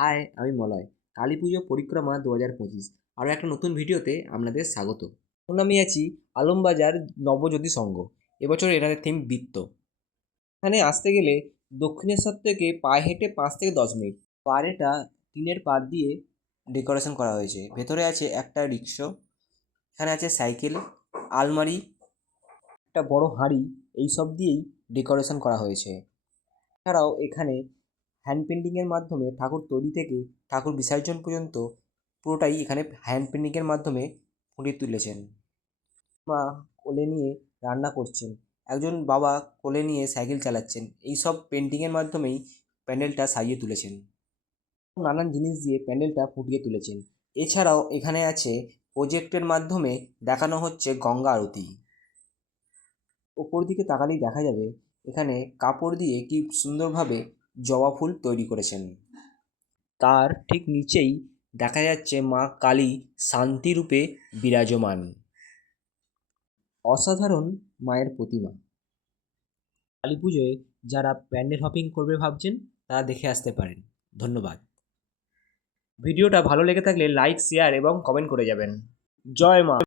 High, আমি মলয়। কালী পুজো পরিক্রমা 2025 আরও একটা নতুন ভিডিওতে আপনাদের স্বাগত। এখন আমি আছি আলমবাজার নবজ্যোতি সংঘ। এবছর এনাদের থিম বৃত্ত। এখানে আসতে গেলে দক্ষিণেশ্বর থেকে পায়ে হেঁটে 5 থেকে 10 মিনিট। পাড়েটা টিনের পাত দিয়ে ডেকোরেশন করা হয়েছে। ভেতরে আছে একটা রিক্সা, এখানে আছে সাইকেল, আলমারি, একটা বড় হাঁড়ি, এইসব দিয়েই ডেকোরেশন করা হয়েছে। এছাড়াও এখানে হ্যান্ড পেন্টিংয়ের মাধ্যমে ঠাকুর তৈরি থেকে ঠাকুর বিসর্জন পর্যন্ত পুরোটাই এখানে হ্যান্ড পেন্টিংয়ের মাধ্যমে ফুটিয়ে তুলেছেন। মা কোলে নিয়ে রান্না করছেন, একজন বাবা কোলে নিয়ে সাইকেল চালাচ্ছেন। এইসব পেন্টিংয়ের মাধ্যমেই প্যান্ডেলটা সাজিয়ে তুলেছেন। নানান জিনিস দিয়ে প্যান্ডেলটা ফুটিয়ে তুলেছেন। এছাড়াও এখানে আছে প্রজেক্টের মাধ্যমে দেখানো হচ্ছে গঙ্গা আরতি। ওপর দিকে তাকালেই দেখা যাবে এখানে কাপড় দিয়ে কি সুন্দরভাবে জবা ফুল তৈরি করেছেন। তার ঠিক নিচেই দেখা যাচ্ছে মা কালী শান্তিরূপে বিরাজমান। অসাধারণ মায়ের প্রতিমা। কালী পুজোয় যারা প্যান্ডেল হপিং করবে ভাবছেন তারা দেখে আসতে পারেন। ধন্যবাদ। ভিডিওটা ভালো লেগে থাকলে লাইক, শেয়ার এবং কমেন্ট করে যাবেন। জয় মা।